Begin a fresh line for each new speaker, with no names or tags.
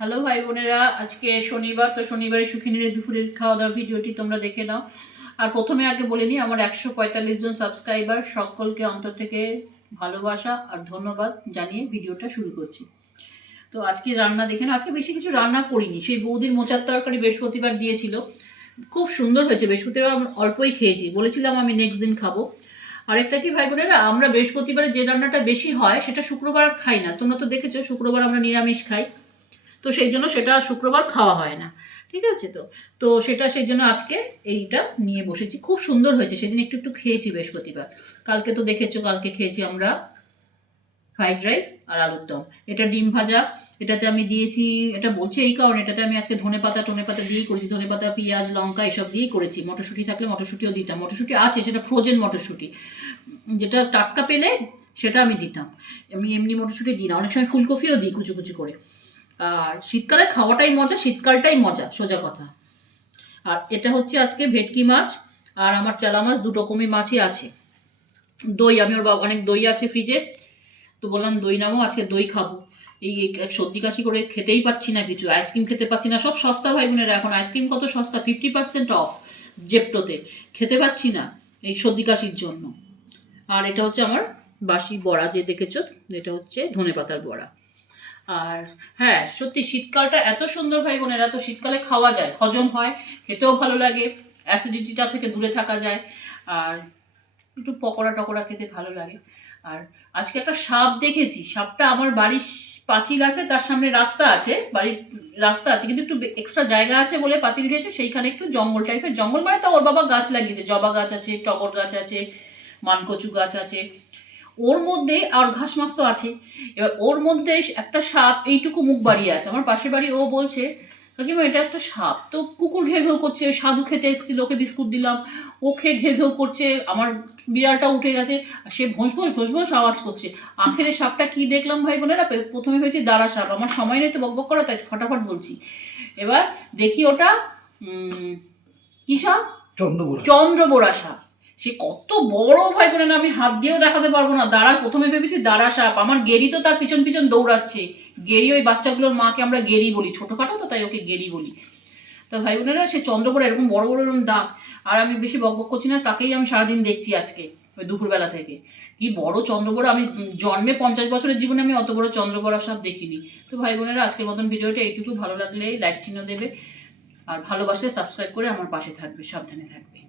Hello ভাই বোনেরা, আজকে শনিবার, তো শনিবারে সুখিনীর দুপুরের খাওয়া দাওয়ার ভিডিওটি তোমরা দেখে নাও। আর প্রথমে আগে বলে নিই, আমার একশো পঁয়তাল্লিশ জন সাবস্ক্রাইবার সকলকে অন্তর থেকে ভালোবাসা আর ধন্যবাদ জানিয়ে ভিডিওটা শুরু করছি। তো আজকে রান্না দেখে না আজকে বেশি কিছু রান্না করিনি। সেই বৌদির মোচার তরকারি বৃহস্পতিবার দিয়েছিল। খুব সুন্দর হয়েছে, বৃহস্পতিবার অল্পই খেয়েছি। বলেছিলাম আমি নেক্সট দিন খাব। আরেকটা কি ভাই বোনেরা, আমরা বৃহস্পতিবারে যে রান্নাটা বেশি হয়, সেটা শুক্রবার আর খাই না। তোমরা তো দেখেছ, শুক্রবার আমরা নিরামিষ খাই। তো সেই জন্য সেটা শুক্রবার খাওয়া হয় না। ঠিক আছে তো? তো সেটা সেই জন্য আজকে এইটা নিয়ে বসেছি। খুব সুন্দর হয়েছে। সেদিন একটু একটু খেয়েছি বৃহস্পতিবার। কালকে তো দেখেছ, কালকে খেয়েছি আমরা ফ্রাইড রাইস আর আলুর দম। এটা ডিম ভাজা, এটাতে আমি দিয়েছি, এটা বলছি এই কারণে, এটাতে আমি আজকে ধনে পাতা, টনে পাতা দিয়েই করেছি। ধনে পাতা, পেঁয়াজ, লঙ্কা এসব দিয়েই করেছি। মটরশুঁটি থাকলে মটরশুঁটিও দিতাম। মটরশুঁটি আছে, সেটা ফ্রোজেন মটরশুঁটি। যেটা টাটকা পেলে সেটা আমি দিতাম। আমি এমনি মটরশুঁটি দিই না। অনেক সময় ফুলকপিও দিই কুচু কুচু করে। আর শীতকালে খাওয়াটাই মজা, শীতকালটাই মজা, সোজা কথা। আর এটা হচ্ছে আজকে ভেটকি মাছ আর আমার চালা মাছ, দুটো রকমই মাছই আছে। দই, আমি ওর বাবা, অনেক দই আছে ফ্রিজে তো বললাম, দই নামো আজকে দই খাব। এই সর্দি কাশি করে খেতেই পাচ্ছি না কিছু আইসক্রিম খেতে পাচ্ছি না। সব সস্তা ভাই বোনেরা এখন আইসক্রিম কত সস্তা ফিফটি পার্সেন্ট অফ জেপটোতে। খেতে পাচ্ছি না এই সর্দি কাশির জন্য। আর এটা হচ্ছে আমার বাসি বড়া, যে দেখেছ, এটা হচ্ছে ধনে পাতার বড়া। আর হ্যাঁ সত্যি শীতকালটা এত সুন্দর ভাই বোনেরা, তো শীতকালে খাওয়া যায়, হজম হয়, খেতেও ভালো লাগে অ্যাসিডিটিটা থেকে দূরে থাকা যায়, আর একটু পকোড়া টকোড়া খেতে ভালো লাগে। আর আজকে একটা সাপ দেখেছি, সাপটা আমার বাড়ির পাঁচিল আছে, তার সামনে রাস্তা আছে, বাড়ির রাস্তা আছে, কিন্তু একটু এক্সট্রা জায়গা আছে বলে পাঁচিল ঘেসে সেইখানে একটু জঙ্গল টাইপের জঙ্গল মানে তা ওর বাবা গাছ লাগিয়েছে, জবা গাছ আছে, টগর গাছ আছে, মানকচু গাছ আছে। ওর মধ্যে আর ঘাস মাছ তো আছে এবার ওর মধ্যে একটা সাপ এইটুকু মুখ বাড়িয়ে আছে। আমার পাশের বাড়ি ও বলছে কাকিমা এটা একটা সাপ। তো কুকুর ঘে ঘেউ করছে সাধু খেতে এসেছিল ওকে বিস্কুট দিলাম। ও খেয়ে ঘে ঘেউ করছে আমার বিড়ালটা উঠে গেছে আর সে ভোঁস ভোঁস ভোঁস ভোঁস আওয়াজ করছে। আখেরে সাপটা কি দেখলাম ভাই বোনেরা? প্রথমে হয়েছে দাঁড়া সাপ। আমার সময় নেই তো বকবক করা তাই ফটাফট বলছি। এবার দেখি ওটা কি সাপ?
চন্দ্রপুরা
চন্দ্রবোড়া সাপ। সে কত বড় ভাই বোনে না আমি হাত দিয়েও দেখাতে পারব না। দাঁড়া, প্রথমে ভেবেছি দাঁড়া সাপ। আমার গেরি তো তার পিছন পিছন দৌড়াচ্ছে। গেরি ওই বাচ্চাগুলোর মাকে আমরা গেরি বলি। ছোটোখাটো তো তাই ওকে গেরি বলি। তো ভাই বোনেরা, সে চন্দ্রবোড়া এরকম বড় বড় এরকম দাগ, আর আমি বেশি বকবক করছি না, তাকেই আমি সারাদিন দেখছি আজকে, ওই দুপুরবেলা থেকে। কি বড় চন্দ্রবোড়া আমি জন্মে পঞ্চাশ বছরের জীবনে আমি অত বড় চন্দ্রবোড়া সাপ দেখিনি। তো ভাই বোনেরা, আজকের মতন ভিডিওটা এইটুকু। ভালো লাগলে লাইক চিহ্ন দেবে। আর ভালোবাসলে সাবস্ক্রাইব করে আমার পাশে থাকবে, সাবধানে থাকবে।